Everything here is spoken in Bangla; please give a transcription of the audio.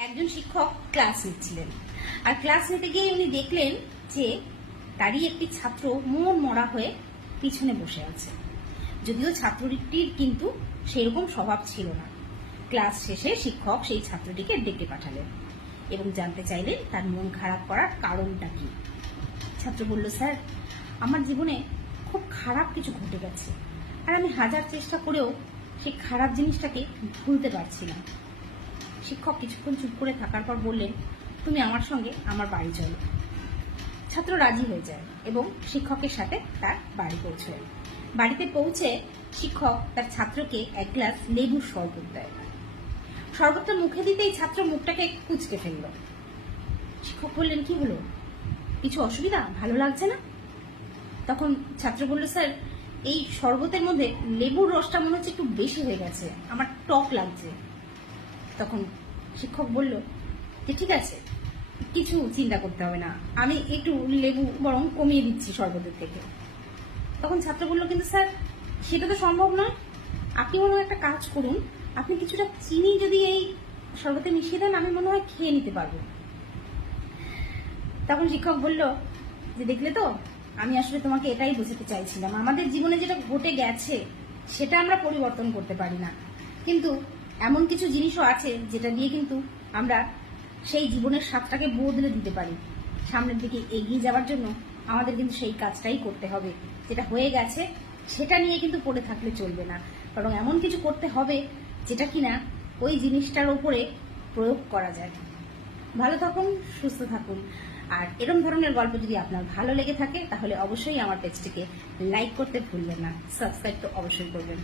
একজন শিক্ষক ক্লাস নিচ্ছিলেন আর ক্লাস নিতে গিয়ে উনি দেখলেন যে তারই একটি ছাত্র মন মরা হয়ে পিছনে বসে আছে। যদিও ছাত্রটির কিন্তু সেরকম স্বভাব ছিল না। ক্লাস শেষে শিক্ষক সেই ছাত্রটিকে ডেকে পাঠালেন এবং জানতে চাইলেন তার মন খারাপ করার কারণটা কি। ছাত্র বলল, স্যার, আমার জীবনে খুব খারাপ কিছু ঘটে গেছে। আর আমি হাজার চেষ্টা করেও সেই খারাপ জিনিসটাকে ভুলতে পারছি না। শিক্ষক কিছুক্ষণ চুপ করে থাকার পর বললেন, তুমি আমার সঙ্গে আমার বাড়ি চলো। ছাত্র রাজি হয়ে যায় এবং শিক্ষকের সাথে তার বাড়ি পৌঁছয়। বাড়িতে পৌঁছে শিক্ষক তার ছাত্রকে এক গ্লাস লেবুর শরবত দেয়। শরবতটা মুখে দিতেই ছাত্র মুখটাকে কুচকে ফেলল। শিক্ষক বললেন, কি হলো? কিছু অসুবিধা? ভালো লাগছে না? তখন ছাত্র বলল, স্যার, এই শরবতের মধ্যে লেবুর রসটা মনে হচ্ছে একটু বেশি হয়ে গেছে। আমার টক লাগছে। তখন শিক্ষক বলল, যে ঠিক আছে, কিছু চিন্তা করতে হবে না। আমি একটু লেবু বরং কমিয়ে দিচ্ছি শরবতের থেকে। তখন ছাত্র বলল, কিন্তু স্যার, সেটা তো সম্ভব নয়। আপনি মনে একটা কাজ করুন। আপনি কিছুটা চিনি যদি এই শরবতে মিশিয়ে দেন, আমি মনে হয় খেয়ে নিতে পারব। তখন শিক্ষক বলল, যে দেখলে তো, আমি আসলে তোমাকে এটাই বোঝাতে চাইছিলাম। আমাদের জীবনে যেটা ঘটে গেছে, সেটা আমরা পরিবর্তন করতে পারি না। কিন্তু এমন কিছু জিনিসও আছে যেটা দিয়ে কিন্তু আমরা সেই জীবনের স্বাদটাকে বদলে দিতে পারি। সামনের দিকে এগিয়ে যাওয়ার জন্য আমাদের কিন্তু সেই কাজটাই করতে হবে। যেটা হয়ে গেছে, সেটা নিয়ে কিন্তু পড়ে থাকলে চলবে না। কারণ এমন কিছু করতে হবে যেটা কিনা ওই জিনিসটার ওপরে প্রয়োগ করা যায়। ভালো থাকুন, সুস্থ থাকুন। আর এরকম ধরনের গল্প যদি আপনার ভালো লেগে থাকে, তাহলে অবশ্যই আমার পেজটিকে লাইক করতে ভুলবেন না। সাবস্ক্রাইব তো অবশ্যই করবেন।